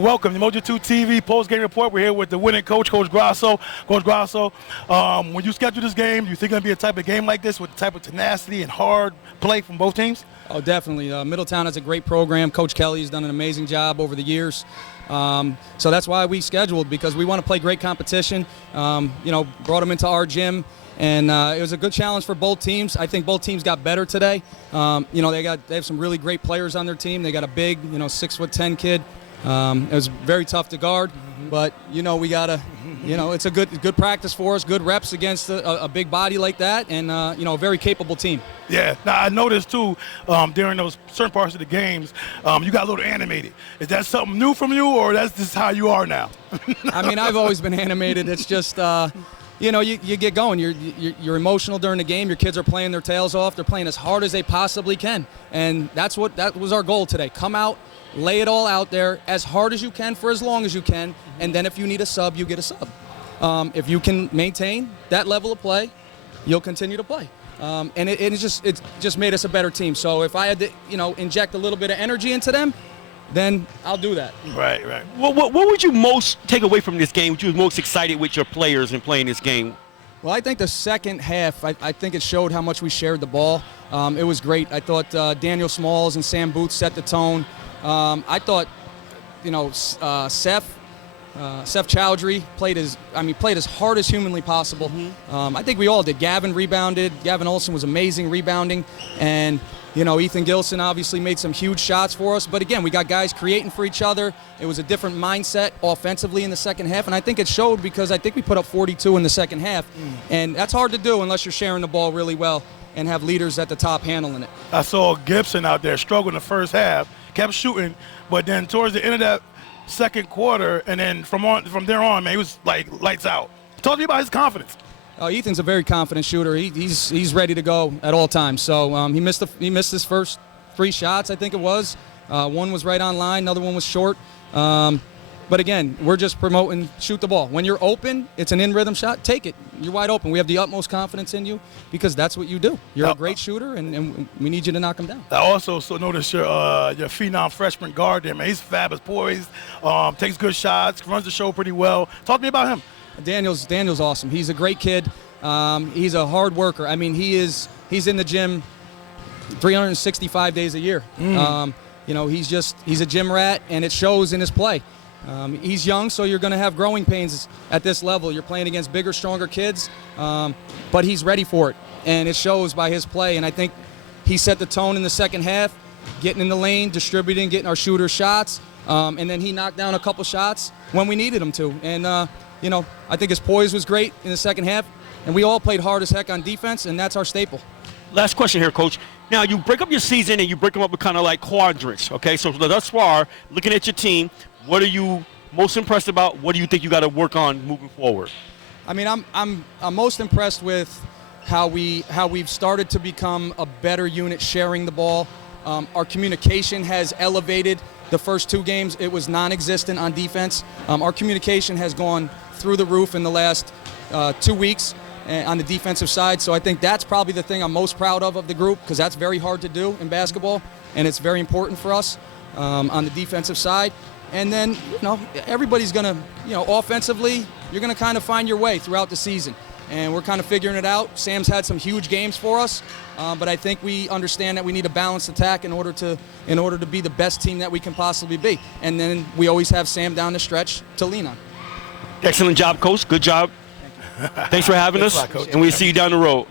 Welcome to Mojo 2 TV post-game report. We're here with the winning coach, Coach Grasso. Coach Grasso, when you schedule this game, do you think it's going to be a type of game like this with the type of tenacity and hard play from both teams? Oh, definitely. Middletown has a great program. Coach Kelly's done an amazing job over the years. So that's why we scheduled, because we want to play great competition. Brought them into our gym, and it was a good challenge for both teams. I think both teams got better today. They have some really great players on their team. They got a big, 6'10" kid. It was very tough to guard, but we gotta, it's a good practice for us, good reps against a big body like that, and a very capable team. Yeah. Now I noticed too, during those certain parts of the games, you got a little animated. Is that something new from you, or that's just how you are now? I mean, I've always been animated. It's just, you get going. You're emotional during the game. Your kids are playing their tails off. They're playing as hard as they possibly can, and that was our goal today. Come out, lay it all out there as hard as you can for as long as you can, and then if you need a sub, you get a sub. If you can maintain that level of play, you'll continue to play. And it just made us a better team. So if I had to, inject a little bit of energy into them, then I'll do that. Right. What would you most take away from this game? What you was most excited with your players in playing this game? Well, I think the second half, I think it showed how much we shared the ball. It was great. I thought Daniel Smalls and Sam Booth set the tone. I thought, Seth Chowdhury played as hard as humanly possible. I think we all did. Gavin rebounded. Gavin Olson was amazing rebounding, and Ethan Gilson obviously made some huge shots for us. But again, we got guys creating for each other. It was a different mindset offensively in the second half, and I think it showed, because I think we put up 42 in the second half, and that's hard to do unless you're sharing the ball really well and have leaders at the top handling it. I saw Gibson out there struggle in the first half, kept shooting, but then towards the end of that second quarter, and then from there on, man, he was like lights out. Talk to me about his confidence. Ethan's a very confident shooter. He's ready to go at all times. So he missed his first 3 shots, I think it was. One was right on line, another one was short. But again, we're just promoting shoot the ball. When you're open, it's an in-rhythm shot, take it. You're wide open. We have the utmost confidence in you, because that's what you do. You're a great shooter, and we need you to knock them down. I also noticed your phenom freshman guard there, man. He's fabulous, poised, takes good shots, runs the show pretty well. Talk to me about him. Daniel's awesome. He's a great kid. He's a hard worker. I mean, he's in the gym 365 days a year. He's a gym rat, and it shows in his play. He's young, so you're going to have growing pains at this level. You're playing against bigger, stronger kids, but he's ready for it, and it shows by his play. And I think he set the tone in the second half, getting in the lane, distributing, getting our shooters shots, and then he knocked down a couple shots when we needed him to. And, I think his poise was great in the second half, and we all played hard as heck on defense, and that's our staple. Last question here, Coach. Now, you break up your season and you break them up with kind of like quadrants, okay? So thus far, looking at your team, what are you most impressed about? What do you think you got to work on moving forward? I mean, I'm most impressed with how we've started to become a better unit sharing the ball. Our communication has elevated. The first 2 games, it was non-existent on defense. Our communication has gone through the roof in the last 2 weeks on the defensive side. So I think that's probably the thing I'm most proud of the group, because that's very hard to do in basketball, and it's very important for us on the defensive side. And then, everybody's going to, offensively, you're going to kind of find your way throughout the season. And we're kind of figuring it out. Sam's had some huge games for us, but I think we understand that we need a balanced attack in order to be the best team that we can possibly be. And then we always have Sam down the stretch to lean on. Excellent job, Coach. Good job. Thanks for having us, and we'll see you down the road.